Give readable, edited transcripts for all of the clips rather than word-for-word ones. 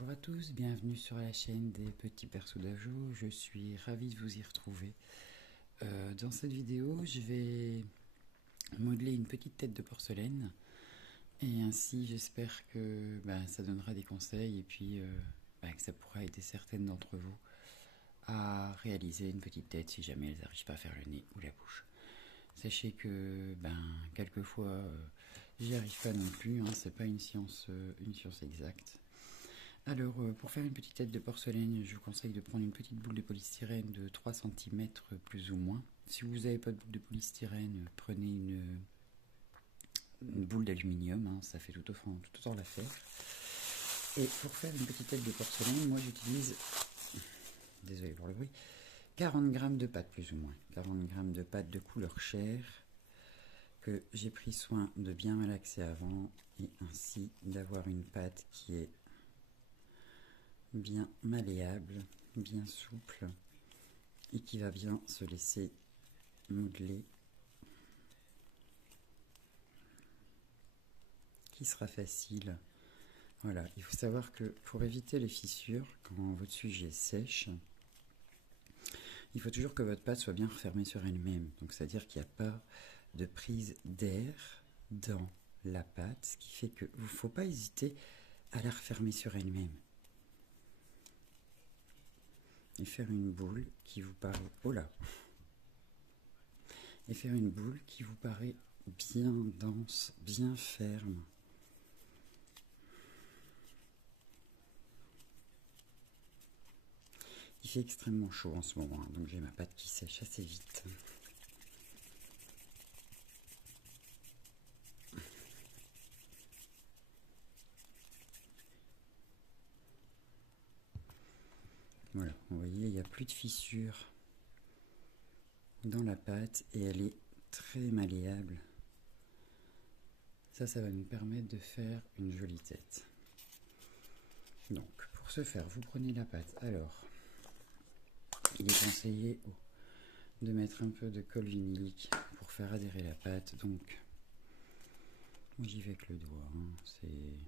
Bonjour à tous, bienvenue sur la chaîne des petits persos d'Ajo, je suis ravie de vous y retrouver. Dans cette vidéo, je vais modeler une petite tête de porcelaine et ainsi j'espère que ça donnera des conseils et puis que ça pourra aider certaines d'entre vous à réaliser une petite tête si jamais elles n'arrivent pas à faire le nez ou la bouche. Sachez que quelquefois j'y arrive pas non plus, hein, c'est pas une science exacte. Alors, pour faire une petite tête de porcelaine, je vous conseille de prendre une petite boule de polystyrène de 3 cm plus ou moins. Si vous n'avez pas de boule de polystyrène, prenez une boule d'aluminium, hein, ça fait tout autant l'affaire. Et pour faire une petite tête de porcelaine, moi j'utilise, désolé pour le bruit, 40 g de pâte plus ou moins. 40 g de pâte de couleur chair que j'ai pris soin de bien malaxer avant et ainsi d'avoir une pâte qui est bien malléable, bien souple et qui va bien se laisser modeler, qui sera facile. Voilà, il faut savoir que pour éviter les fissures, quand votre sujet sèche, il faut toujours que votre pâte soit bien refermée sur elle-même. Donc c'est-à-dire qu'il n'y a pas de prise d'air dans la pâte, ce qui fait qu'il ne faut pas hésiter à la refermer sur elle-même. Et faire une boule qui vous paraît, et faire une boule qui vous paraît bien dense, bien ferme. Il fait extrêmement chaud en ce moment, donc j'ai ma pâte qui sèche assez vite. Voilà, vous voyez, il n'y a plus de fissures dans la pâte et elle est très malléable. Ça va nous permettre de faire une jolie tête. Donc, pour ce faire, vous prenez la pâte. Alors, il est conseillé de mettre un peu de colle vinylique pour faire adhérer la pâte. Donc, j'y vais avec le doigt. Hein. C'est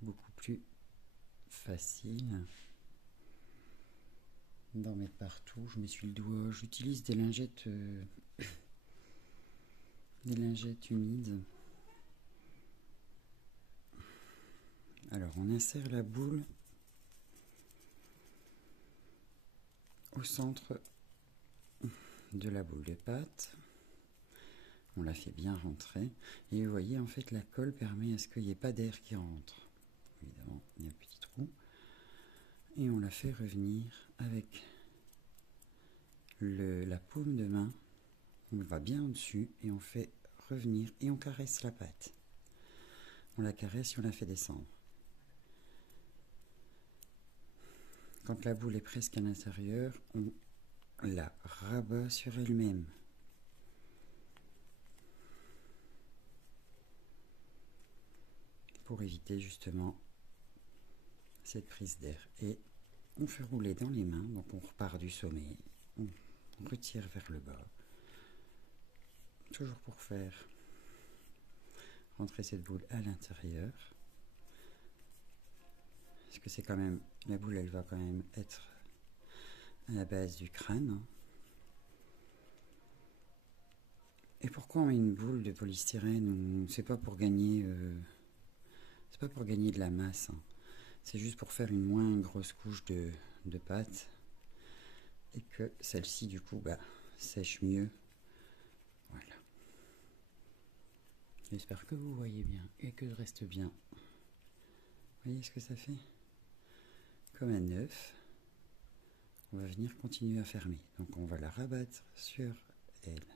beaucoup plus facile d'en mettre partout. Je m'essuie le doigt. J'utilise des lingettes humides. Alors, on insère la boule au centre de la boule de pâte. On la fait bien rentrer. Et vous voyez, en fait, la colle permet à ce qu'il n'y ait pas d'air qui rentre. Évidemment, il y a un petit trou. Et on la fait revenir avec la paume de main. On va bien au-dessus et on fait revenir et on caresse la pâte. On la caresse et on la fait descendre. Quand la boule est presque à l'intérieur, on la rabat sur elle-même. Pour éviter justement cette prise d'air. Et on fait rouler dans les mains, donc on repart du sommet, on retire vers le bas. Toujours pour faire rentrer cette boule à l'intérieur. Parce que c'est quand même, la boule elle va quand même être à la base du crâne. Et pourquoi on met une boule de polystyrène? C'est pas pour gagner de la masse. Hein. C'est juste pour faire une moins grosse couche de pâte. Et que celle-ci du coup sèche mieux. Voilà. J'espère que vous voyez bien et que je reste bien. Vous voyez ce que ça fait? Comme un œuf. On va venir continuer à fermer. Donc on va la rabattre sur elle.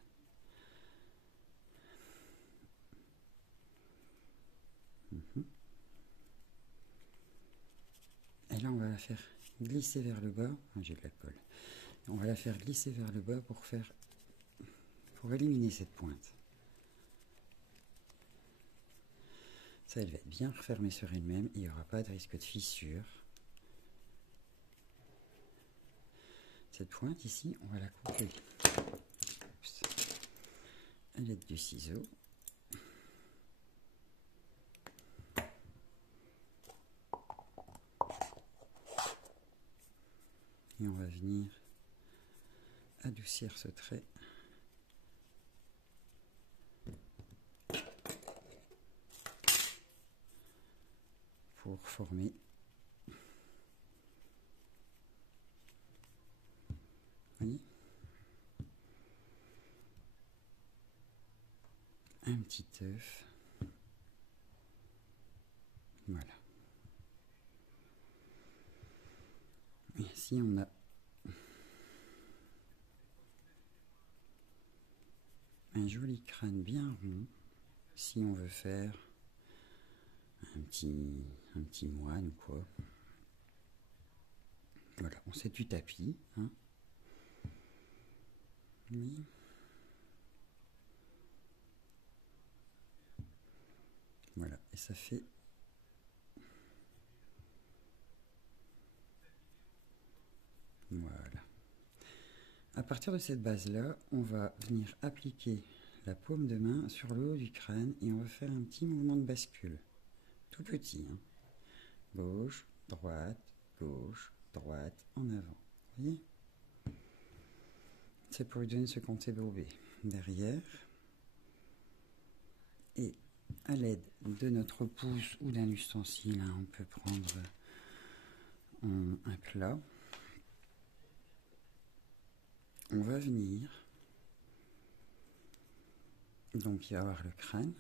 Et là on va la faire glisser vers le bas. J'ai de la colle. On va la faire glisser vers le bas pour éliminer cette pointe. Ça, elle va être bien refermée sur elle-même. Il n'y aura pas de risque de fissure. Cette pointe ici, on va la couper à l'aide du ciseau. Et on va venir adoucir ce trait. Pour former voyez, un petit œuf. Voilà. Et ici on a un joli crâne bien rond. Si on veut faire un petit moine ou quoi. Voilà, on sait du tapis. Hein. Oui. Voilà, et ça fait voilà. À partir de cette base-là, on va venir appliquer la paume de main sur le haut du crâne et on va faire un petit mouvement de bascule. Tout petit. Hein. Gauche, droite, en avant. Vous voyez? C'est pour lui donner ce comté bourbé. Derrière. Et à l'aide de notre pouce ou d'un ustensile, hein, on peut prendre un plat. On va venir, donc il va y avoir le crâne,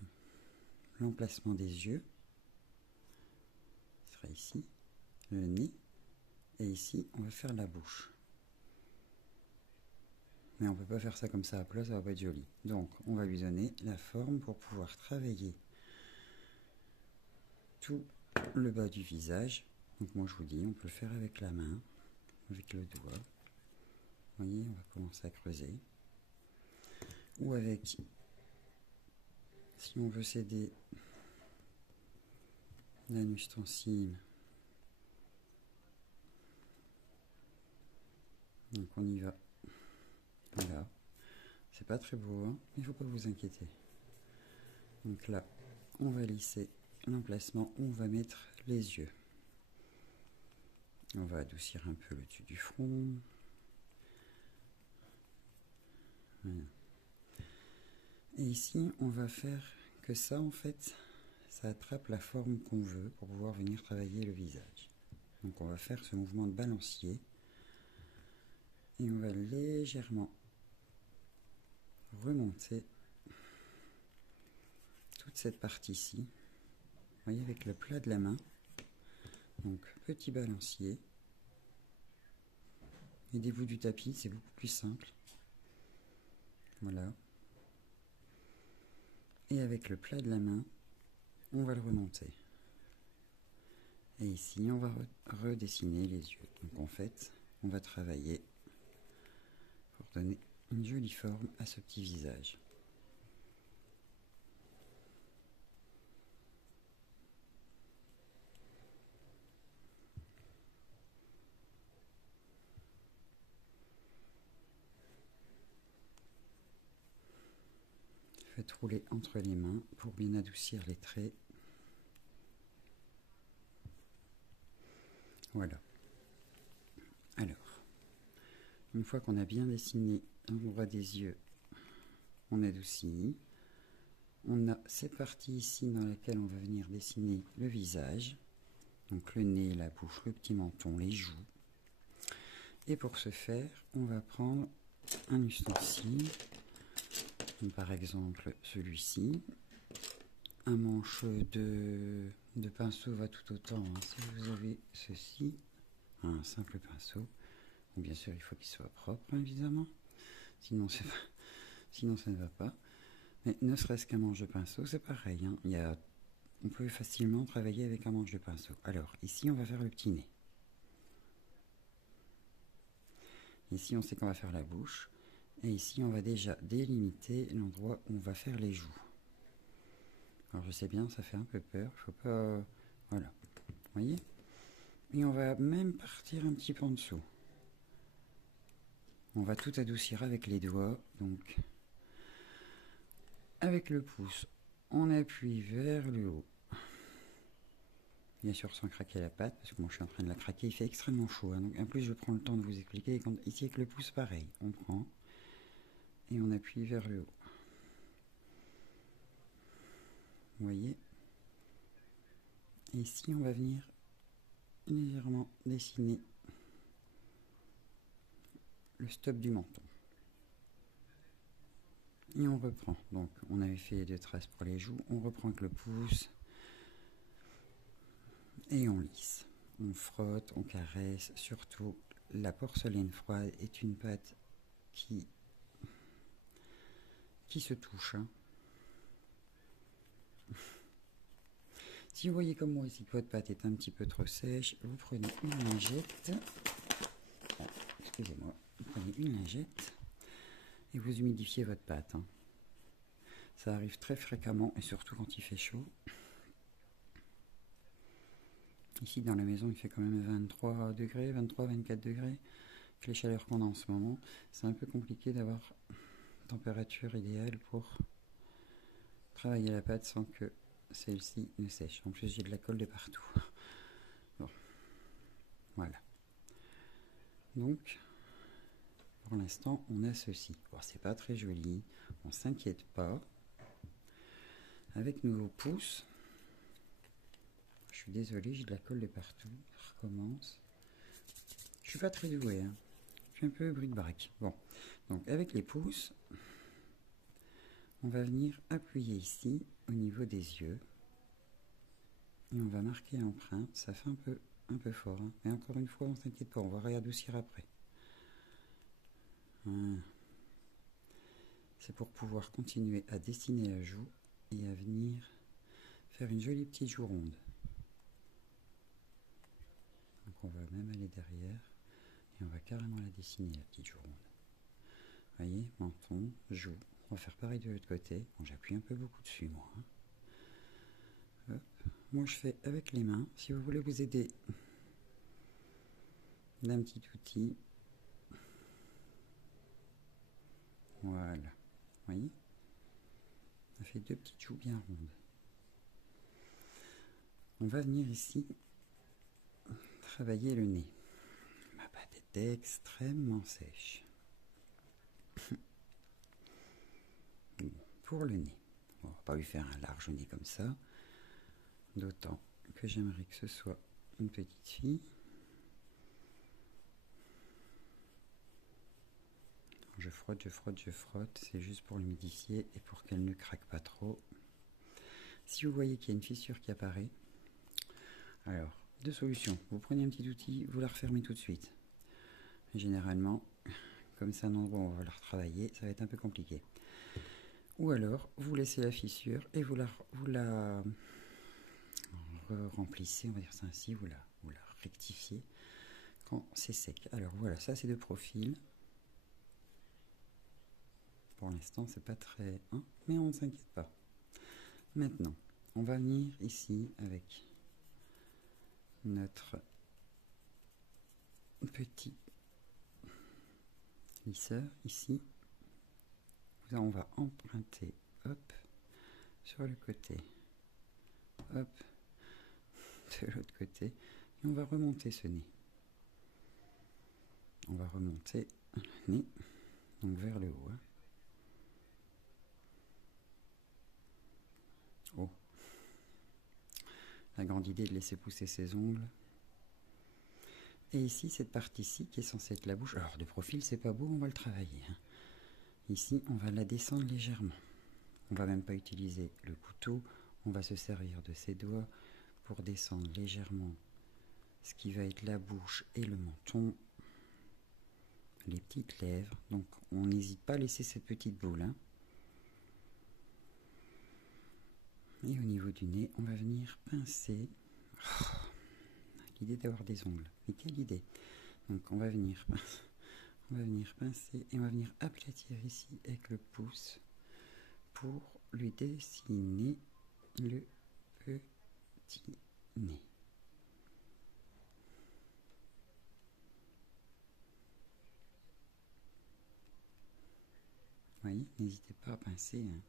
l'emplacement des yeux, ce sera ici, le nez, et ici on va faire la bouche. Mais on ne peut pas faire ça comme ça à plat, ça va pas être joli. Donc on va lui donner la forme pour pouvoir travailler tout le bas du visage. Donc moi je vous dis, on peut le faire avec la main, avec le doigt. Vous voyez, on va commencer à creuser. Ou avec, si on veut s'aider d'un ustensile, donc on y va. Voilà, c'est pas très beau, hein, il ne faut pas vous inquiéter. Donc là, on va lisser l'emplacement où on va mettre les yeux. On va adoucir un peu le dessus du front. Voilà. Et ici, on va faire que ça, en fait, ça attrape la forme qu'on veut pour pouvoir venir travailler le visage. Donc on va faire ce mouvement de balancier. Et on va légèrement remonter toute cette partie-ci. Vous voyez, avec le plat de la main. Donc petit balancier. Aidez-vous du tapis, c'est beaucoup plus simple. Voilà. Et avec le plat de la main, on va le remonter. Et ici, on va redessiner les yeux. Donc en fait, on va travailler pour donner une jolie forme à ce petit visage. Faites rouler entre les mains pour bien adoucir les traits. Voilà. Alors, une fois qu'on a bien dessiné l'endroit des yeux, on adoucit. On a cette partie ici dans laquelle on va venir dessiner le visage. Donc le nez, la bouche, le petit menton, les joues. Et pour ce faire, on va prendre un ustensile. Donc, par exemple celui-ci. Un manche de pinceau va tout autant. Hein. Si vous avez ceci, un simple pinceau. Donc, bien sûr, il faut qu'il soit propre, hein, évidemment. Sinon, ça ne va pas. Mais ne serait-ce qu'un manche de pinceau, c'est pareil. Hein. On peut facilement travailler avec un manche de pinceau. Alors, ici, on va faire le petit nez. Ici, on sait qu'on va faire la bouche. Et ici, on va déjà délimiter l'endroit où on va faire les joues. Alors, je sais bien, ça fait un peu peur. Il faut pas... Voilà. Vous voyez? Et on va même partir un petit peu en dessous. On va tout adoucir avec les doigts. Donc, avec le pouce, on appuie vers le haut. bien sûr sans craquer la pâte, parce que moi je suis en train de la craquer, il fait extrêmement chaud, hein, donc en plus je prends le temps de vous expliquer. Ici avec le pouce pareil, on prend et on appuie vers le haut. Vous voyez? Et ici on va venir légèrement dessiner le stop du menton. Et on reprend. Donc on avait fait 2 traces pour les joues, on reprend avec le pouce et on lisse. On frotte, on caresse. Surtout, la porcelaine froide est une pâte qui se touche. Hein. Si vous voyez comme moi ici que votre pâte est un petit peu trop sèche, vous prenez une lingette. Excusez-moi. Vous prenez une lingette et vous humidifiez votre pâte. Hein. Ça arrive très fréquemment et surtout quand il fait chaud. Ici dans la maison il fait quand même 23 degrés, 23-24 degrés. Avec les chaleurs qu'on a en ce moment, c'est un peu compliqué d'avoir une température idéale pour travailler la pâte sans que celle-ci ne sèche. En plus j'ai de la colle de partout. Bon, voilà. Donc, pour l'instant on a ceci. Bon, c'est pas très joli, on s'inquiète pas. Avec nos pouces, je suis désolé, j'ai de la colle de partout. Je recommence. Je suis pas très doué, hein. Je suis un peu bric-brac. Bon, donc avec les pouces, on va venir appuyer ici au niveau des yeux et on va marquer l'empreinte. Ça fait un peu fort, hein. Mais encore une fois, on s'inquiète pas, on va réadoucir après. Voilà. C'est pour pouvoir continuer à dessiner la joue et à venir faire une jolie petite joue ronde. Donc on va même aller derrière et on va carrément la dessiner, la petite joue ronde. Vous voyez, menton, joue. On va faire pareil de l'autre côté. Bon, j'appuie un peu beaucoup dessus, moi. Hein. Hop. Moi, je fais avec les mains. Si vous voulez vous aider d'un petit outil. Voilà. Vous voyez? Ça fait 2 petites joues bien rondes. On va venir ici travailler le nez. Ma pâte est extrêmement sèche. Pour le nez, on va pas lui faire un large nez comme ça, d'autant que j'aimerais que ce soit une petite fille. Je frotte, je frotte, je frotte, c'est juste pour l'humidifier et pour qu'elle ne craque pas trop. Si vous voyez qu'il y a une fissure qui apparaît, alors, 2 solutions. Vous prenez un petit outil, vous la refermez tout de suite. Généralement, comme c'est un endroit où on va la retravailler, ça va être un peu compliqué. Ou alors, vous laissez la fissure et vous la remplissez, on va dire ça ainsi, vous la rectifiez quand c'est sec. Alors voilà, ça c'est de profil. Pour l'instant, c'est pas très... Hein, mais on ne s'inquiète pas. Maintenant, on va venir ici avec notre petit lisseur ici. On va emprunter, hop, sur le côté, hop, de l'autre côté, et on va remonter ce nez. On va remonter le nez, donc vers le haut. Hein. Oh, la grande idée de laisser pousser ses ongles. Et ici, cette partie-ci qui est censée être la bouche, alors de profil c'est pas beau, on va le travailler. Hein. Ici, on va la descendre légèrement. On va même pas utiliser le couteau, on va se servir de ses doigts pour descendre légèrement ce qui va être la bouche et le menton, les petites lèvres. Donc on n'hésite pas à laisser cette petite boule. Hein. Et au niveau du nez, on va venir pincer. Oh, l'idée d'avoir des ongles, mais quelle idée! Donc on va venir pincer et on va venir aplatir ici avec le pouce pour lui dessiner le petit nez. Vous voyez, n'hésitez pas à pincer. Hein.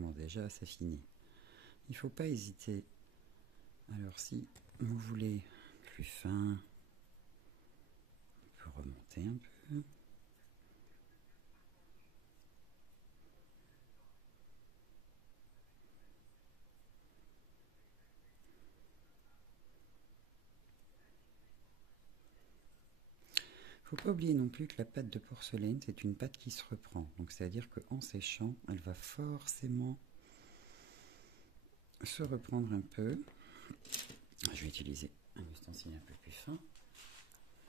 commence déjà à s'affiner. Il ne faut pas hésiter. Alors si vous voulez plus fin, on peut remonter un peu. Il ne faut pas oublier non plus que la pâte de porcelaine, c'est une pâte qui se reprend. Donc c'est-à-dire qu'en séchant, elle va forcément se reprendre un peu. Je vais utiliser un ustensile un peu plus fin.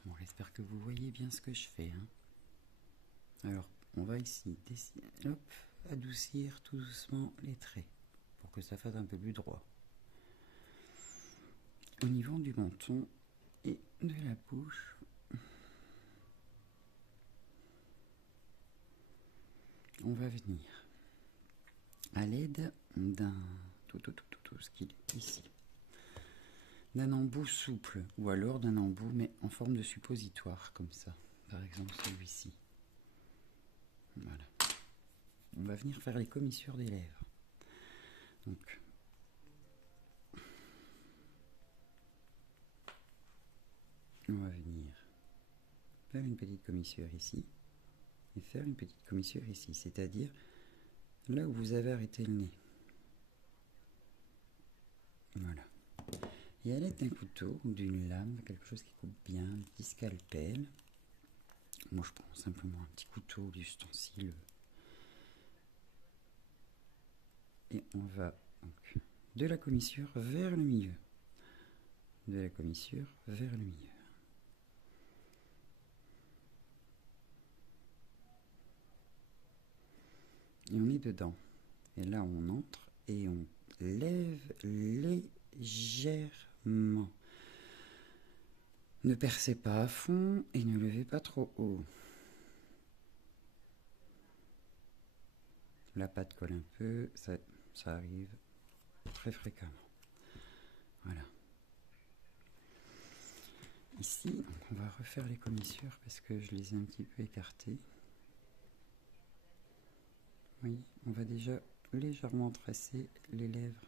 Bon, j'espère que vous voyez bien ce que je fais. Alors, on va ici hop, adoucir tout doucement les traits pour que ça fasse un peu plus droit. Au niveau du menton et de la bouche, on va venir à l'aide d'un ce qu'il est ici, d'un embout souple ou alors d'un embout mais en forme de suppositoire comme ça, par exemple celui-ci. Voilà. On va venir faire les commissures des lèvres. Donc on va venir faire une petite commissure ici et faire une petite commissure ici, c'est-à-dire là où vous avez arrêté le nez. Voilà. Et à l'aide d'un couteau ou d'une lame, quelque chose qui coupe bien, un petit scalpel. Moi je prends simplement un petit couteau d'ustensile. Et on va donc de la commissure vers le milieu. De la commissure vers le milieu. Et on est dedans. Et là on entre et on lève légèrement. Ne percez pas à fond et ne levez pas trop haut. La pâte colle un peu, ça arrive très fréquemment. Voilà. Ici, on va refaire les commissures parce que je les ai un petit peu écartées. Oui, on va déjà légèrement tracer les lèvres.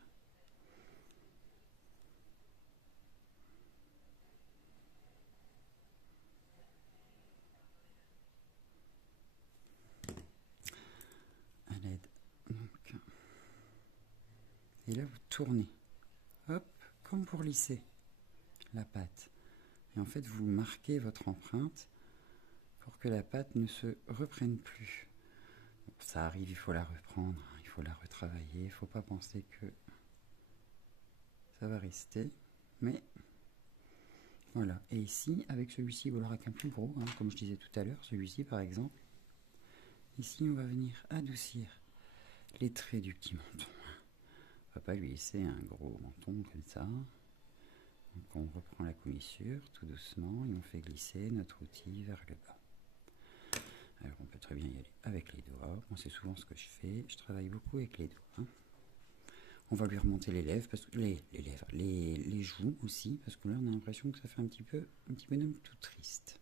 À l'aide. Et là, vous tournez. Hop, comme pour lisser la pâte. Et en fait, vous marquez votre empreinte pour que la pâte ne se reprenne plus. Bon, ça arrive, il faut la reprendre, il faut la retravailler. Il ne faut pas penser que ça va rester. Mais voilà. Et ici, avec celui-ci, vous l'aurez qu'un plus gros, comme je disais tout à l'heure, celui-ci par exemple. Ici, on va venir adoucir les traits du petit menton. On ne va pas lui laisser un gros menton comme ça. Donc on reprend la commissure tout doucement et on fait glisser notre outil vers le bas. Alors on peut très bien y aller avec les doigts. Moi c'est souvent ce que je fais. Je travaille beaucoup avec les doigts. On va lui remonter les lèvres, parce que les joues aussi, parce que là on a l'impression que ça fait un petit bonhomme tout triste.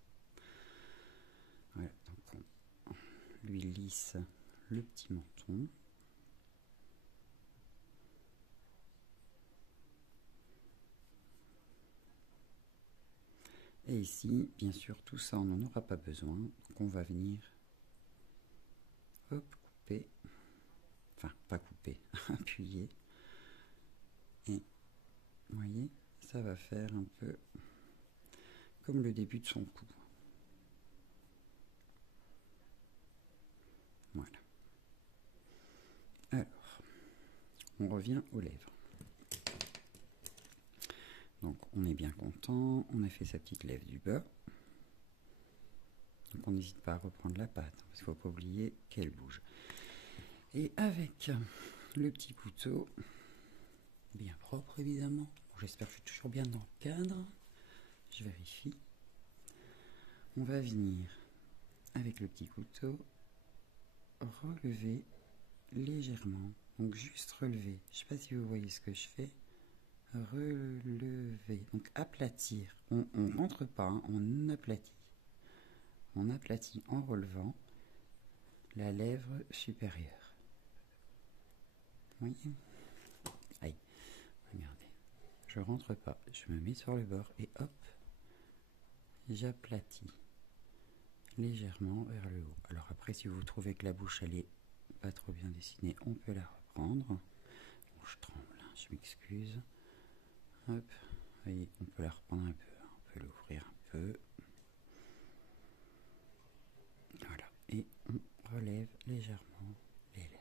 Voilà, donc on lui lisse le petit menton. Et ici, bien sûr, tout ça, on n'en aura pas besoin. Donc on va venir hop, couper, enfin pas couper, appuyer. Et vous voyez, ça va faire un peu comme le début de son cou. Voilà. Alors, on revient aux lèvres. Donc on est bien content, on a fait sa petite lèvre du bas. Donc on n'hésite pas à reprendre la pâte, parce qu'il ne faut pas oublier qu'elle bouge. Et avec le petit couteau, bien propre évidemment, j'espère que je suis toujours bien dans le cadre, je vérifie. On va venir, avec le petit couteau, relever légèrement, donc juste relever. Je ne sais pas si vous voyez ce que je fais. Relever, donc aplatir. On ne rentre pas, on aplatit. On aplatit en relevant la lèvre supérieure. Vous voyez? Aïe, regardez. Je rentre pas, je me mets sur le bord et hop, j'aplatis légèrement vers le haut. Alors après, si vous trouvez que la bouche elle est pas trop bien dessinée, on peut la reprendre. Bon, je tremble, hein, je m'excuse. Hop, vous voyez, on peut la reprendre un peu, on peut l'ouvrir un peu. Voilà, et on relève légèrement les lèvres.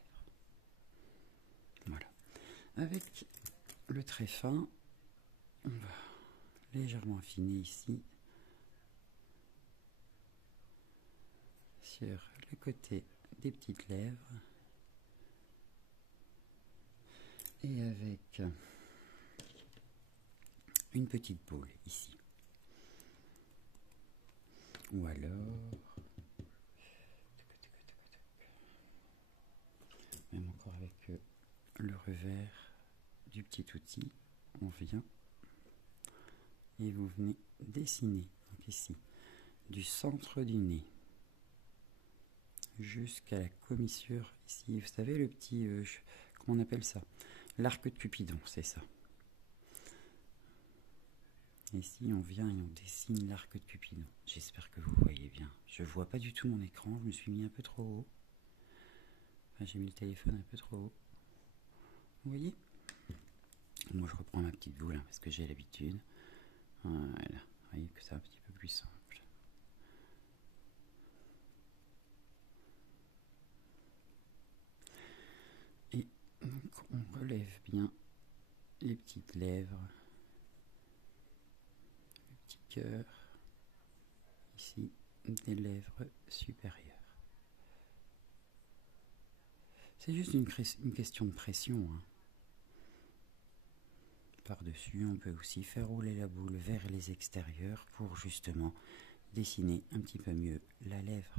Voilà. Avec le trait fin, on va légèrement affiner ici sur le côté des petites lèvres et avec une petite boule ici. Ou alors, même encore avec le revers du petit outil, on vient et vous venez dessiner, donc ici, du centre du nez jusqu'à la commissure ici. Vous savez le petit, comment on appelle ça? L'arc de Cupidon, c'est ça. Ici, on vient et on dessine l'arc de Cupidon. J'espère que vous voyez bien. Je vois pas du tout mon écran, je me suis mis un peu trop haut. Enfin, j'ai mis le téléphone un peu trop haut. Vous voyez? Moi, je reprends ma petite boule hein, parce que j'ai l'habitude. Voilà, vous voyez que c'est un petit peu plus simple. Et donc, on relève bien les petites lèvres, le petit cœur, ici, des lèvres supérieures. C'est juste une question de pression. Hein. Par-dessus, on peut aussi faire rouler la boule vers les extérieurs pour justement dessiner un petit peu mieux la lèvre.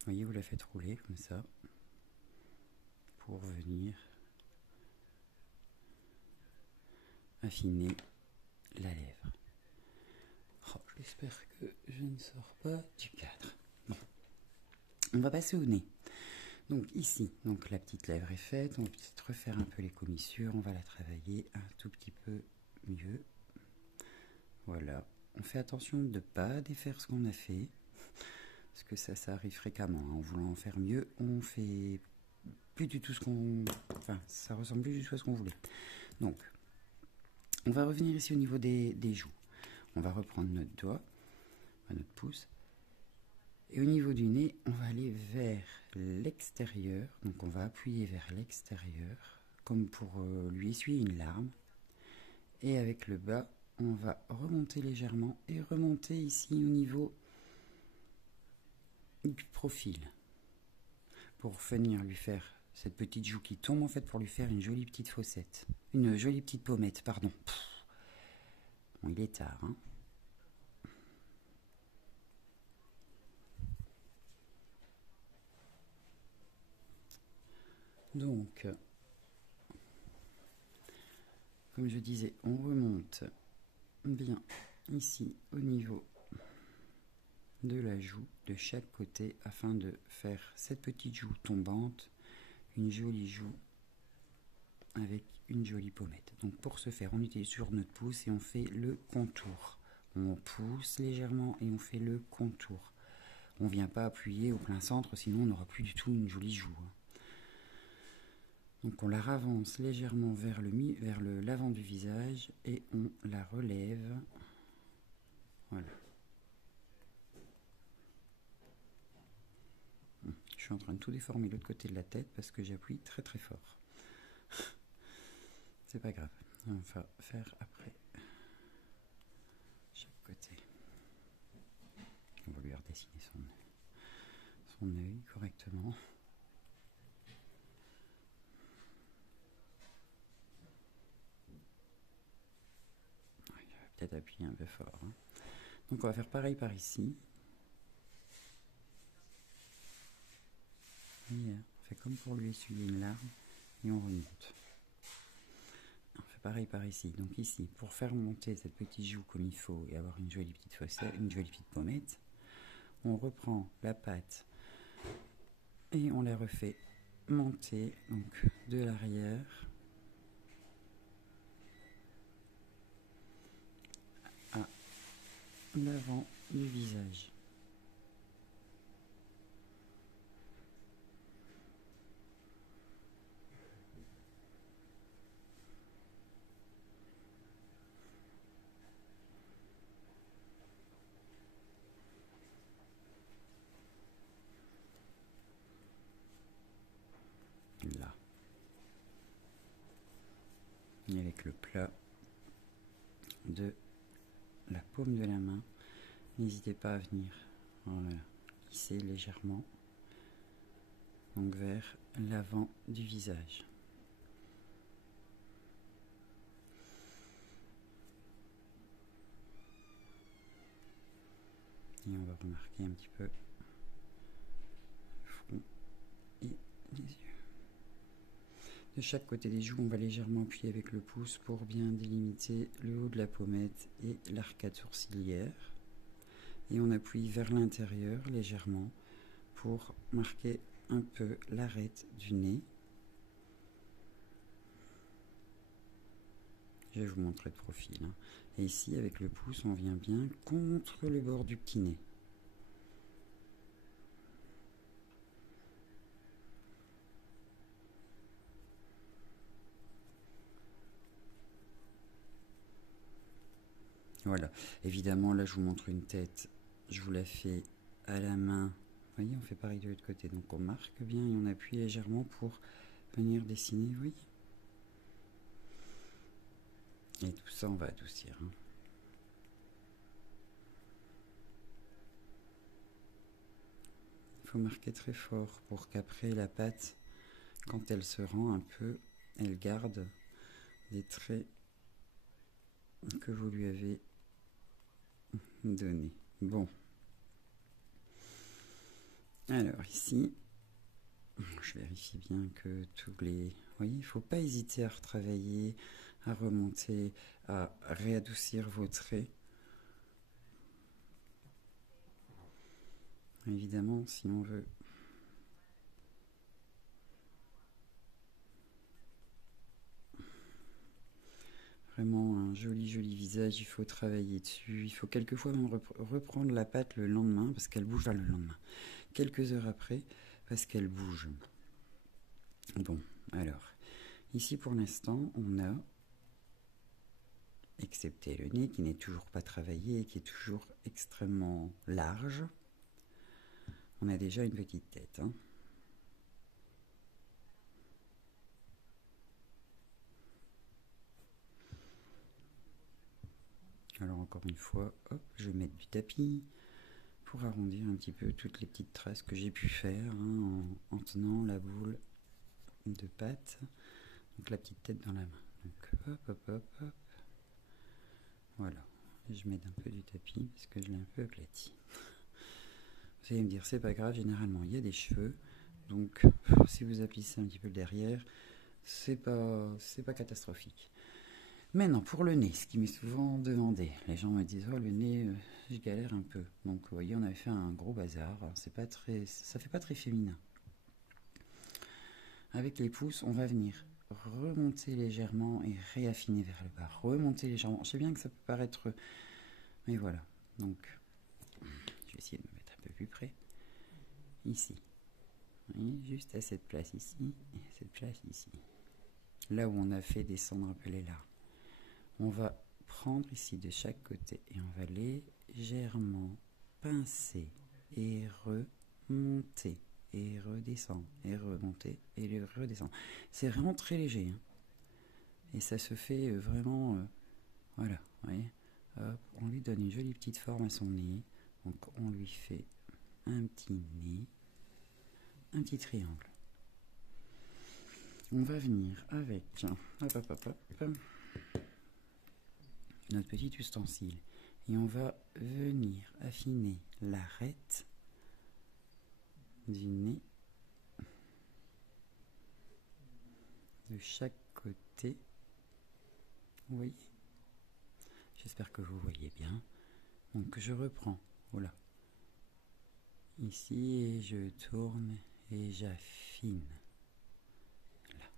Vous voyez, vous la faites rouler comme ça pour venir affiner la lèvre. Oh, j'espère que je ne sors pas du cadre. Bon. On va passer au nez. Donc ici, donc la petite lèvre est faite. On va peut-être refaire un peu les commissures. On va la travailler un tout petit peu mieux. Voilà. On fait attention de ne pas défaire ce qu'on a fait. Parce que ça arrive fréquemment. En voulant en faire mieux, on fait plus du tout ce qu'on... Enfin, ça ressemble plus du tout à ce qu'on voulait. Donc, on va revenir ici au niveau des joues. On va reprendre notre doigt, notre pouce. Et au niveau du nez, on va aller vers l'extérieur. Donc, on va appuyer vers l'extérieur, comme pour lui essuyer une larme. Et avec le bas, on va remonter légèrement et remonter ici au niveau du profil. Pour venir lui faire cette petite joue qui tombe, en fait, pour lui faire une jolie petite fossette. Une jolie petite pommette, pardon. Bon, il est tard, hein. Donc, comme je disais, on remonte bien ici au niveau de la joue de chaque côté afin de faire cette petite joue tombante, une jolie joue avec une jolie pommette. Donc pour ce faire, on utilise sur notre pouce et on fait le contour. On pousse légèrement et on fait le contour. On ne vient pas appuyer au plein centre, sinon on n'aura plus du tout une jolie joue. Donc on la ravance légèrement vers l'avant du visage et on la relève. Voilà. Je suis en train de tout déformer l'autre côté de la tête parce que j'appuie très très fort. C'est pas grave. On va faire après chaque côté. On va lui redessiner son œil correctement. Il va peut-être appuyer un peu fort. Hein. Donc on va faire pareil par ici. Et on fait comme pour lui essuyer une larme et on remonte. On fait pareil par ici. Donc ici, pour faire monter cette petite joue comme il faut et avoir une jolie petite fossette, une jolie petite pommette, on reprend la pâte et on la refait monter donc de l'arrière à l'avant du visage. Là. Et avec le plat de la paume de la main, n'hésitez pas à venir lisser légèrement donc vers l'avant du visage. Et on va remarquer un petit peu le front et les yeux. De chaque côté des joues, on va légèrement appuyer avec le pouce pour bien délimiter le haut de la pommette et l'arcade sourcilière. Et on appuie vers l'intérieur légèrement pour marquer un peu l'arête du nez. Je vais vous montrer de profil. Et ici, avec le pouce, on vient bien contre le bord du petit nez. Voilà, évidemment là je vous montre une tête, je vous la fais à la main, vous voyez on fait pareil de l'autre côté, donc on marque bien et on appuie légèrement pour venir dessiner, vous voyez. Et tout ça on va adoucir. Il faut marquer très fort pour qu'après la pâte, quand elle se rend un peu, elle garde des traits que vous lui avez donné. Bon. Alors ici, je vérifie bien que tous les... Vous voyez, il ne faut pas hésiter à retravailler, à remonter, à réadoucir vos traits. Évidemment, si on veut vraiment un joli visage, il faut travailler dessus. Il faut quelquefois même reprendre la pâte le lendemain, parce qu'elle bouge, le lendemain. Quelques heures après, parce qu'elle bouge. Bon, alors, ici pour l'instant, on a, excepté le nez, qui n'est toujours pas travaillé, qui est toujours extrêmement large, on a déjà une petite tête. Alors encore une fois, hop, je vais mettre du tapis pour arrondir un petit peu toutes les petites traces que j'ai pu faire en tenant la boule de pâte, donc la petite tête dans la main. Donc hop, hop, hop, hop. Voilà, et je mets un peu du tapis parce que je l'ai un peu aplati. Vous allez me dire, c'est pas grave, généralement il y a des cheveux, donc si vous applissez un petit peu derrière, c'est pas catastrophique. Maintenant, pour le nez, ce qui m'est souvent demandé, les gens me disent, oh le nez, je galère un peu. Donc vous voyez, on avait fait un gros bazar, ça fait pas très féminin. Avec les pouces, on va venir remonter légèrement et réaffiner vers le bas. Remonter légèrement. Je sais bien que ça peut paraître... Mais voilà. Donc, je vais essayer de me mettre un peu plus près. Ici. Vous voyez, juste à cette place ici et à cette place ici. Là où on a fait descendre un peu les larmes. On va prendre ici de chaque côté et on va légèrement pincer et remonter et redescendre et remonter et redescendre. C'est vraiment très léger et ça se fait vraiment voilà, vous voyez, hop, on lui donne une jolie petite forme à son nez, donc on lui fait un petit nez, un petit triangle. On va venir avec hop, hop, hop, hop, notre petit ustensile et on va venir affiner l'arête du nez de chaque côté Vous voyez? J'espère que vous voyez bien. Donc je reprends, voilà, ici, et je tourne et j'affine. Là.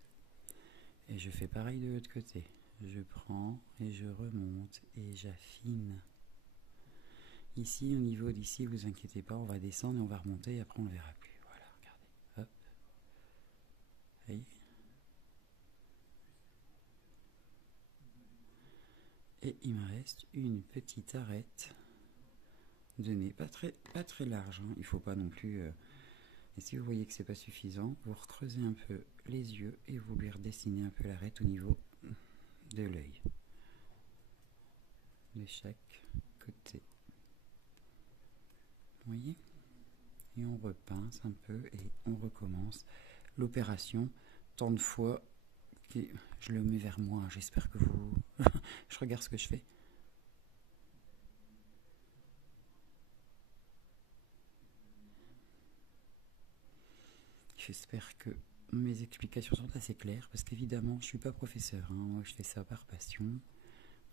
Et je fais pareil de l'autre côté. Je prends et je remonte et j'affine. Ici, au niveau d'ici, vous inquiétez pas, on va descendre et on va remonter et après on ne le verra plus. Voilà, regardez. Hop. Vous voyez? Et il me reste une petite arête de nez, pas très large, hein. Il ne faut pas non plus... Et si vous voyez que c'est pas suffisant, vous recreusez un peu les yeux et vous lui redessinez un peu l'arête au niveau de l'œil. De chaque côté. Vous voyez? Et on repince un peu et on recommence l'opération tant de fois que je le mets vers moi. J'espère que vous... Je regarde ce que je fais. J'espère que mes explications sont assez claires parce qu'évidemment je ne suis pas professeur, hein. Moi je fais ça par passion,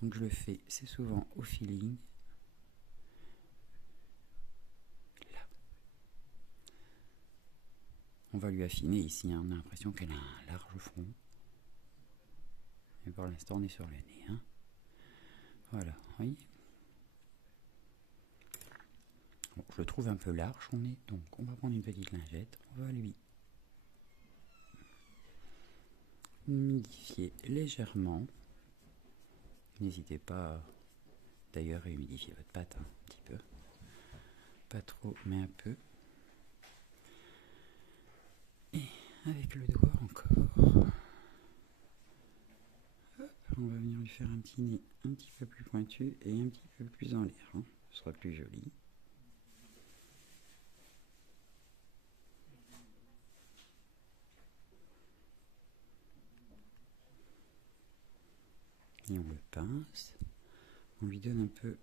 donc je le fais, c'est souvent au feeling. Là. On va lui affiner ici, hein. On a l'impression qu'elle a un large front. Et pour l'instant on est sur le nez, hein. Voilà, oui. Bon, je le trouve un peu large son nez, donc on va prendre une petite lingette, on va lui humidifier légèrement. N'hésitez pas d'ailleurs à humidifier votre pâte, hein, un petit peu. Pas trop, mais un peu. Et avec le doigt encore, hop, on va venir lui faire un petit nez un petit peu plus pointu et un petit peu plus en l'air, hein. Ce sera plus joli. Et on le pince, on lui donne un peu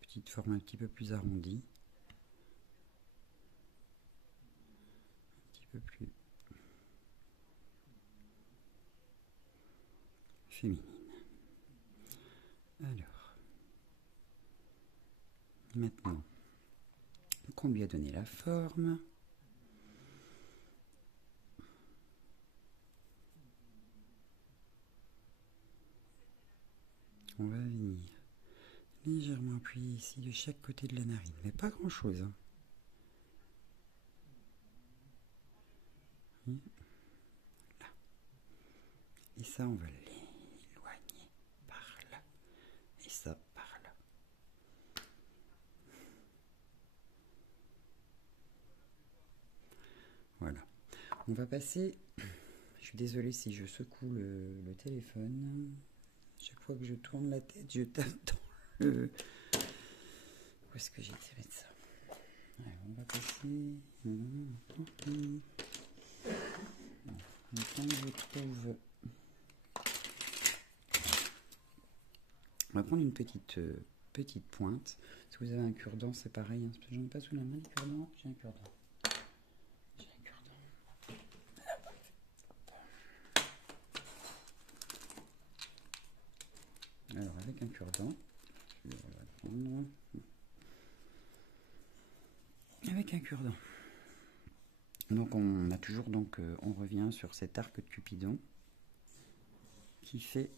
petite forme un petit peu plus arrondie, un petit peu plus féminine. Alors, maintenant qu'on lui a donné la forme, on va venir légèrement appuyer ici de chaque côté de la narine, mais pas grand chose, hein. Là. Et ça, on va l'éloigner par là. Et ça, par là. Voilà. On va passer... Je suis désolée si je secoue le téléphone. Chaque fois que je tourne la tête, je tape dans le... Où est-ce que j'ai été mettre ça? Alors, on va passer... Maintenant, je trouve... On va prendre une petite pointe. Si vous avez un cure-dent, c'est pareil, hein. J'en ai pas sous la main, le cure-dent. J'ai un cure-dent. Alors, avec un cure-dent, je vais la prendre. Avec un cure-dent. Donc, on a toujours, donc, on revient sur cet arc de Cupidon qui fait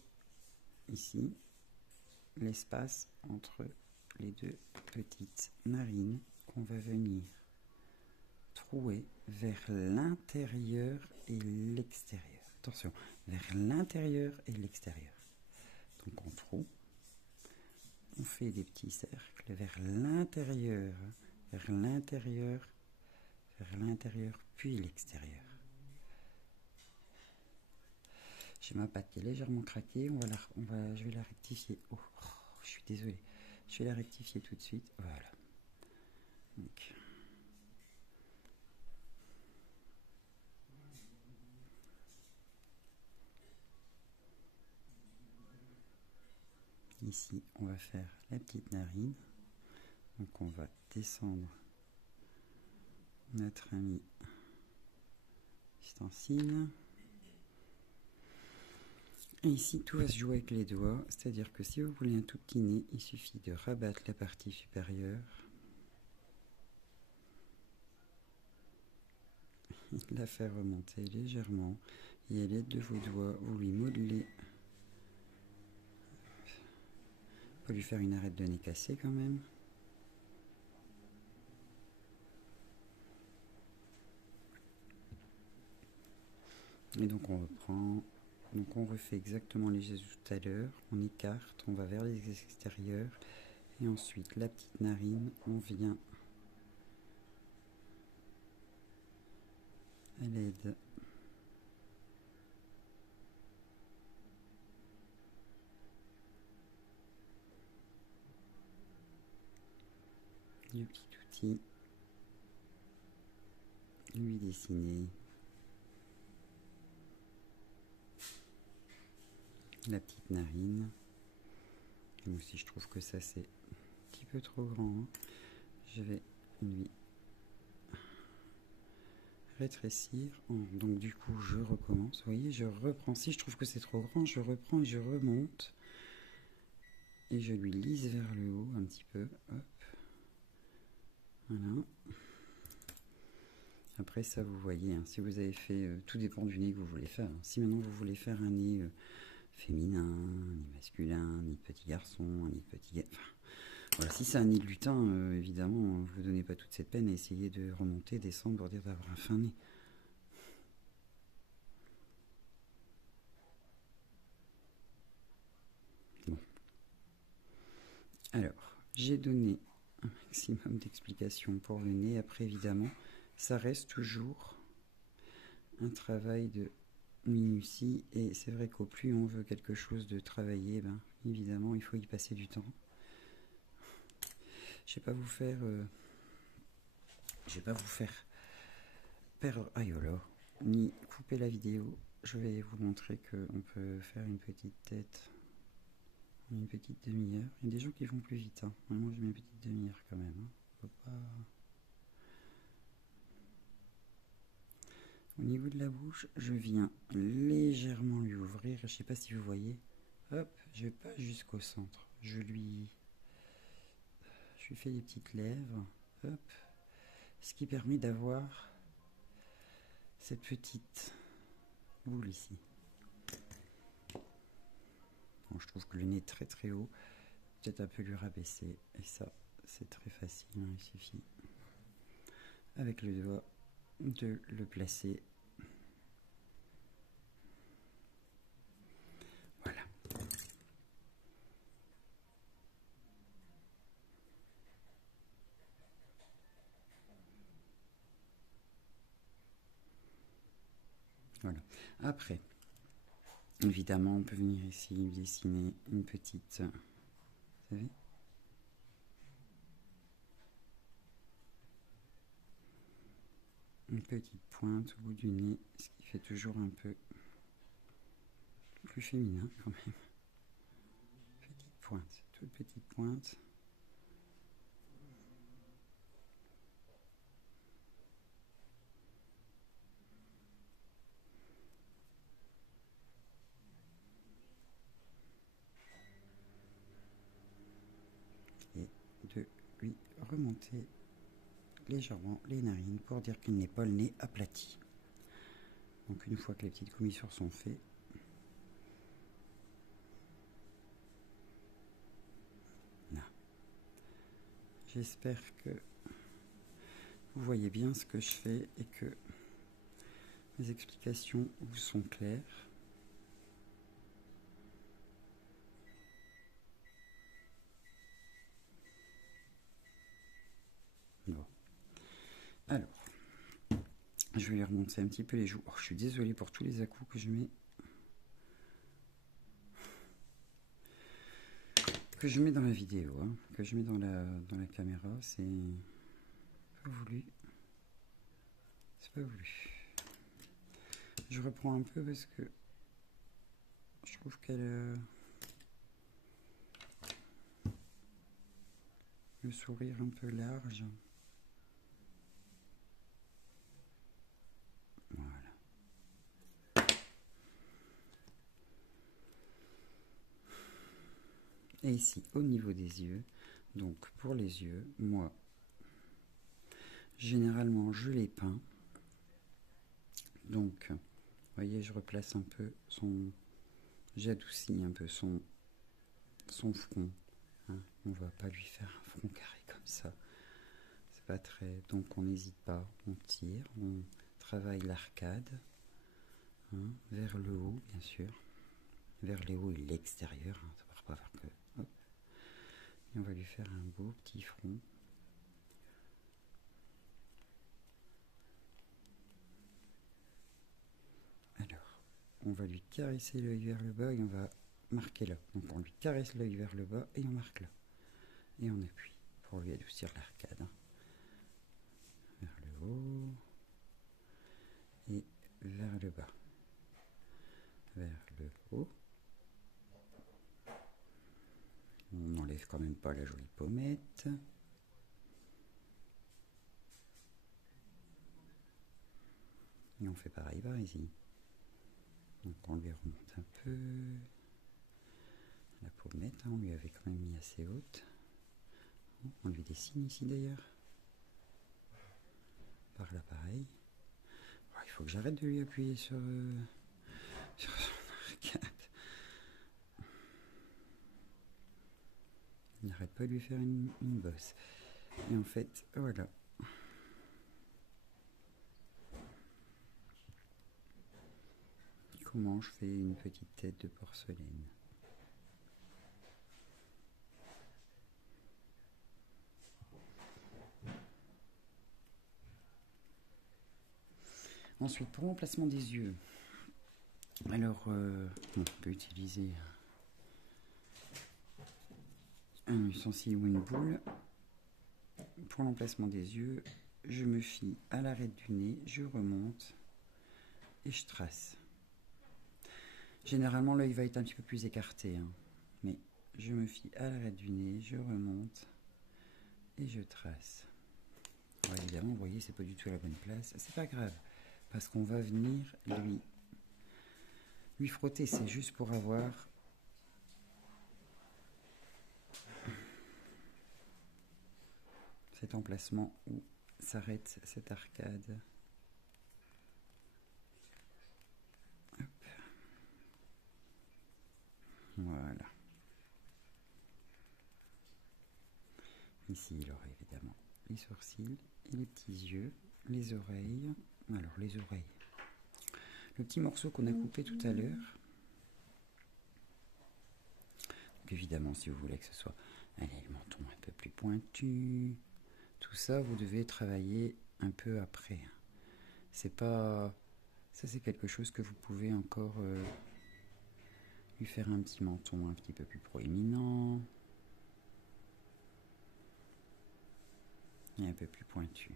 ici l'espace entre les deux petites narines qu'on va venir trouer vers l'intérieur et l'extérieur. Attention, vers l'intérieur et l'extérieur. Donc on troue, on fait des petits cercles vers l'intérieur, vers l'intérieur, vers l'intérieur, puis l'extérieur. J'ai ma pâte qui est légèrement craquée, je vais la rectifier. Oh, je suis désolée, je vais la rectifier tout de suite. Voilà. Donc, ici, on va faire la petite narine. Donc on va descendre notre ami ustensile. Et ici, tout va se jouer avec les doigts, c'est-à-dire que si vous voulez un tout petit nez, il suffit de rabattre la partie supérieure, et de la faire remonter légèrement, et à l'aide de vos doigts, vous lui modelez. Il faut lui faire une arête de nez cassée quand même. Et donc on reprend, donc on refait exactement les gestes de tout à l'heure, on écarte, on va vers les extérieurs, et ensuite la petite narine, on vient à l'aide du petit outil, lui dessiner la petite narine. Moi aussi je trouve que ça c'est un petit peu trop grand, hein. Je vais lui rétrécir, donc du coup je recommence, vous voyez, je reprends, si je trouve que c'est trop grand, je reprends et je remonte, et je lui lisse vers le haut un petit peu, hop, voilà. Après ça vous voyez, hein, si vous avez fait, tout dépend du nez que vous voulez faire, hein. Si maintenant vous voulez faire un nez féminin, un nez masculin, un nez de petit garçon, un nez de petit gars, enfin, voilà, si c'est un nid de lutin, évidemment, vous ne donnez pas toute cette peine et essayez de remonter, descendre pour dire d'avoir un fin nez. Bon. Alors, j'ai donné un maximum d'explications pour le nez. Après, évidemment, ça reste toujours un travail de minutie. Et c'est vrai qu'au plus on veut quelque chose de travaillé, ben, évidemment, il faut y passer du temps. Je vais pas vous faire perdre ni couper la vidéo. Je vais vous montrer qu'on peut faire une petite tête en une petite demi-heure. Il y a des gens qui vont plus vite, hein. Moi je mets une petite demi-heure quand même, hein. Faut pas... Au niveau de la bouche, je viens légèrement lui ouvrir. Je sais pas si vous voyez, hop, je vais pas jusqu'au centre, je lui fais des petites lèvres, hop, ce qui permet d'avoir cette petite boule ici. Bon, je trouve que le nez est très très haut, peut-être un peu lui rabaisser, et ça c'est très facile, hein. Il suffit avec le doigt de le placer. Voilà. Voilà. Après, évidemment, on peut venir ici dessiner une petite, vous savez, une petite pointe au bout du nez, ce qui fait toujours un peu plus féminin quand même. Petite pointe, toute petite pointe. Et de lui remonter légèrement les narines pour dire qu'il n'est pas le nez aplati. Donc une fois que les petites commissures sont faites, là, j'espère que vous voyez bien ce que je fais et que mes explications vous sont claires. Bon. Alors, je vais lui remonter un petit peu les joues. Oh, je suis désolée pour tous les à-coups que je mets dans la vidéo, hein, que je mets dans la caméra. C'est pas voulu. C'est pas voulu. Je reprends un peu parce que je trouve qu'elle le sourire un peu large. Voilà. Et ici, au niveau des yeux, donc pour les yeux, moi, généralement, je les peins. Donc, vous voyez, je replace un peu son... J'adoucis un peu son front. Hein. On ne va pas lui faire un front carré comme ça. C'est pas très... Donc, on n'hésite pas. On tire, on travaille l'arcade. Hein, vers le haut, bien sûr. Vers le haut et l'extérieur. Hein, ça ne va pas faire que... Hop. Et on va lui faire un beau petit front. On va lui caresser l'œil vers le bas et on va marquer là. Donc on lui caresse l'œil vers le bas et on marque là. Et on appuie pour lui adoucir l'arcade. Vers le haut et vers le bas. Vers le haut. On n'enlève quand même pas la jolie pommette. Et on fait pareil par ici. Donc on lui remonte un peu la pommette, hein, on lui avait quand même mis assez haute. On lui dessine ici d'ailleurs. Par là pareil. Oh, il faut que j'arrête de lui appuyer sur son arcade. Il n'arrête pas de lui faire une bosse. Et en fait, voilà. Comment je fais une petite tête de porcelaine. Ensuite, pour l'emplacement des yeux, alors on peut utiliser un ustensile ou une boule. Pour l'emplacement des yeux, je me fie à l'arête du nez, je remonte et je trace. Généralement, l'œil va être un petit peu plus écarté, hein, mais je me fie à l'arête du nez, je remonte et je trace. Alors évidemment, vous voyez, c'est pas du tout à la bonne place. C'est pas grave, parce qu'on va venir lui frotter. C'est juste pour avoir cet emplacement où s'arrête cette arcade. Hop. Voilà. Ici, il aura évidemment les sourcils et les petits yeux, les oreilles. Alors, les oreilles. Le petit morceau qu'on a coupé tout à l'heure. Donc, évidemment, si vous voulez que ce soit le menton un peu plus pointu, tout ça, vous devez travailler un peu après. C'est pas... Ça, c'est quelque chose que vous pouvez encore lui faire un petit menton un petit peu plus proéminent. Et un peu plus pointu.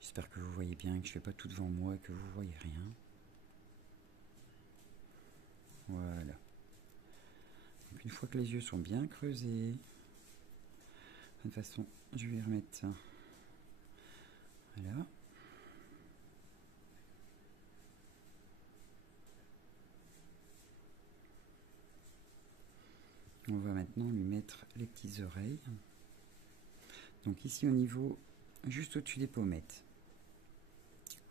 J'espère que vous voyez bien, que je ne fais pas tout devant moi et que vous ne voyez rien. Voilà. Donc une fois que les yeux sont bien creusés, de toute façon, je vais remettre ça. Voilà. On va maintenant lui mettre les petites oreilles. Donc ici au niveau, juste au-dessus des pommettes.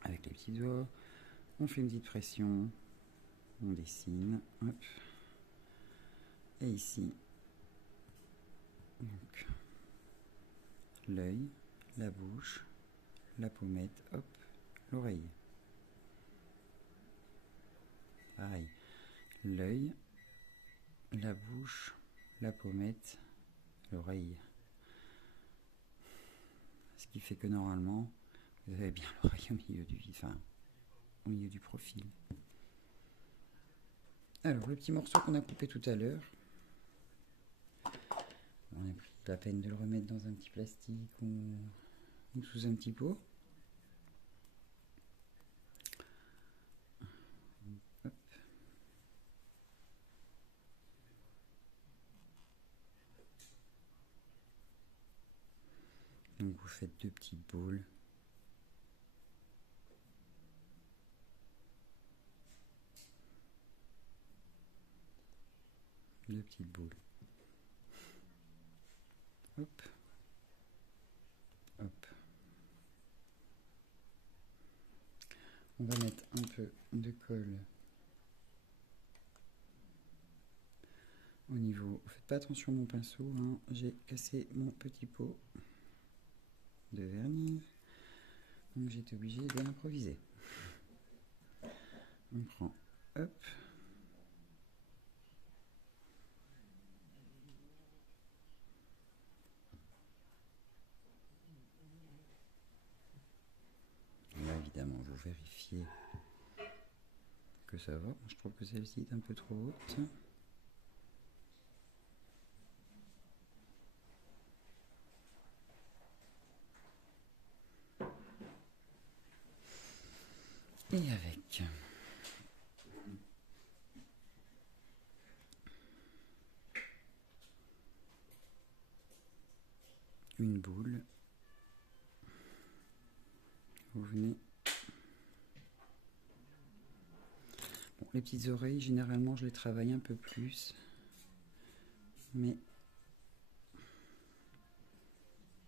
Avec les petits doigts, on fait une petite pression, on dessine, hop. Et ici, donc, l'œil, la bouche, la pommette, hop, l'oreille. Pareil, l'œil, la bouche, la pommette, l'oreille. Ce qui fait que normalement, vous avez bien l'oreille au milieu du profil. Alors, le petit morceau qu'on a coupé tout à l'heure, on a pris la peine de le remettre dans un petit plastique ou sous un petit pot. Hop. Donc vous faites deux petites boules. Deux petites boules. Hop. Hop. On va mettre un peu de colle au niveau. Faites pas attention à mon pinceau, hein. J'ai cassé mon petit pot de vernis, donc j'étais obligée de l'improviser. On prend, hop. Là, évidemment, vous vérifiez que ça va. Je trouve que celle-ci est un peu trop haute. Et avec une boule, vous venez. Bon, les petites oreilles, généralement, je les travaille un peu plus, mais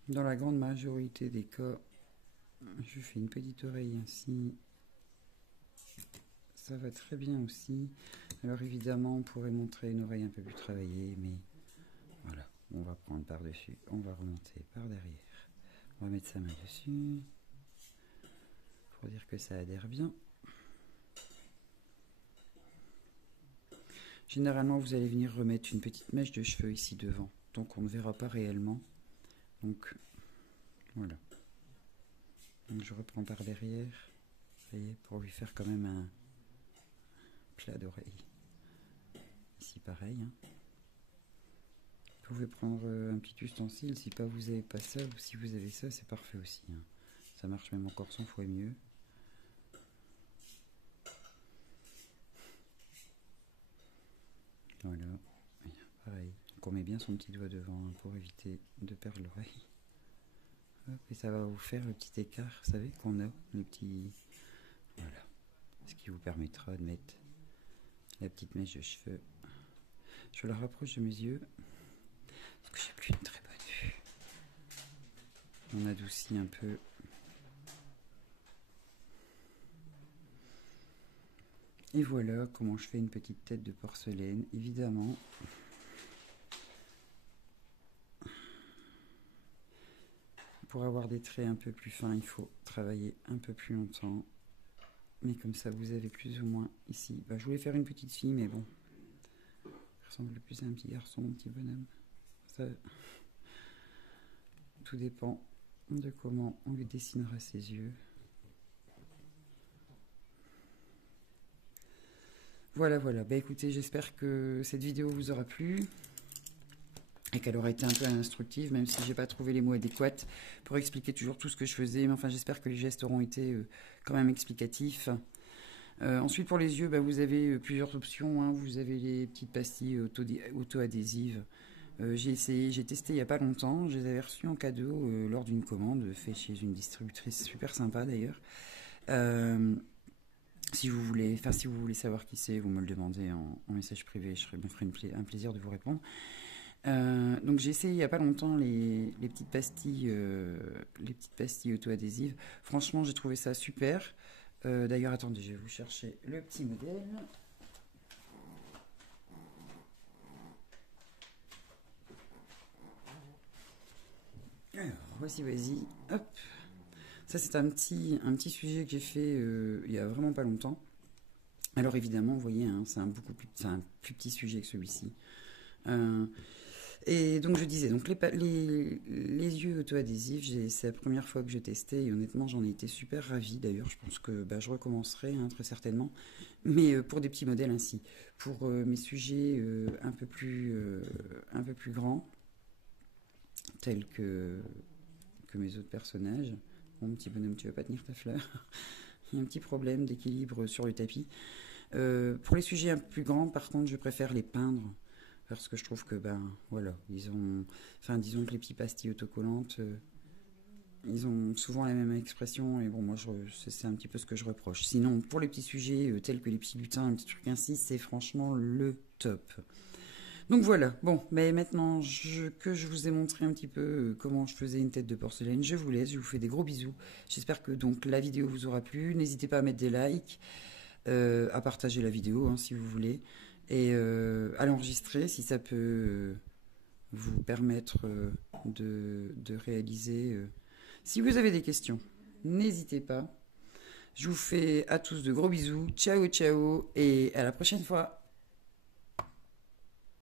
dans la grande majorité des cas, je fais une petite oreille ainsi. Ça va très bien aussi. Alors évidemment, on pourrait montrer une oreille un peu plus travaillée, mais voilà, on va prendre par-dessus, on va remonter par derrière. On va mettre sa main dessus pour dire que ça adhère bien. Généralement, vous allez venir remettre une petite mèche de cheveux ici devant, donc on ne verra pas réellement. Donc voilà. Donc je reprends par derrière, vous voyez, pour lui faire quand même un plat d'oreille. Ici pareil. Hein. Vous pouvez prendre un petit ustensile, si pas vous avez pas ça, ou si vous avez ça, c'est parfait aussi. Hein. Ça marche même encore 100 fois mieux. Voilà, pareil. Donc on met bien son petit doigt devant hein, pour éviter de perdre l'oreille. Et ça va vous faire le petit écart, vous savez, qu'on a, le petit... Voilà. Ce qui vous permettra de mettre la petite mèche de cheveux. Je la rapproche de mes yeux, parce que j'ai plus une très bonne vue. On adoucit un peu. Et voilà comment je fais une petite tête de porcelaine, évidemment. Pour avoir des traits un peu plus fins, il faut travailler un peu plus longtemps. Mais comme ça, vous avez plus ou moins ici. Bah, je voulais faire une petite fille, mais bon. Il ressemble plus à un petit garçon, un petit bonhomme. Ça, tout dépend de comment on lui dessinera ses yeux. Voilà, voilà. Bah écoutez, j'espère que cette vidéo vous aura plu et qu'elle aura été un peu instructive, même si j'ai pas trouvé les mots adéquats pour expliquer toujours tout ce que je faisais. Mais enfin, j'espère que les gestes auront été quand même explicatifs. Ensuite, pour les yeux, bah, vous avez plusieurs options. Hein. Vous avez les petites pastilles auto-adhésives. J'ai testé il n'y a pas longtemps. Je les avais reçues en cadeau lors d'une commande faite chez une distributrice super sympa d'ailleurs. Si vous voulez savoir qui c'est, vous me le demandez en message privé, me ferai un plaisir de vous répondre. Donc j'ai essayé il n'y a pas longtemps les petites pastilles auto-adhésives. Franchement, j'ai trouvé ça super. D'ailleurs, attendez, je vais vous chercher le petit modèle. Alors, voici. Hop. Ça, c'est un petit sujet que j'ai fait il y a vraiment pas longtemps. Alors évidemment, vous voyez, hein, c'est un plus petit sujet que celui-ci. Et donc je disais, donc les yeux auto-adhésifs, c'est la première fois que je testais et honnêtement j'en ai été super ravie. D'ailleurs je pense que je recommencerai hein, très certainement, mais pour des petits modèles ainsi. Pour mes sujets un peu plus grands, tels que mes autres personnages. Bon petit bonhomme, tu vas pas tenir ta fleur. Il y a un petit problème d'équilibre sur le tapis. Pour les sujets un peu plus grands, par contre, je préfère les peindre. Parce que je trouve que, voilà, disons que les petits pastilles autocollantes, ils ont souvent la même expression, et bon, moi, c'est un petit peu ce que je reproche. Sinon, pour les petits sujets tels que les petits lutins, un petit truc ainsi, c'est franchement le top. Donc voilà, bon, mais maintenant que je vous ai montré un petit peu comment je faisais une tête de porcelaine, je vous laisse, je vous fais des gros bisous. J'espère que donc la vidéo vous aura plu. N'hésitez pas à mettre des likes, à partager la vidéo hein, si vous voulez, et à l'enregistrer si ça peut vous permettre de réaliser. Si vous avez des questions, n'hésitez pas. Je vous fais à tous de gros bisous. Ciao, ciao, et à la prochaine fois.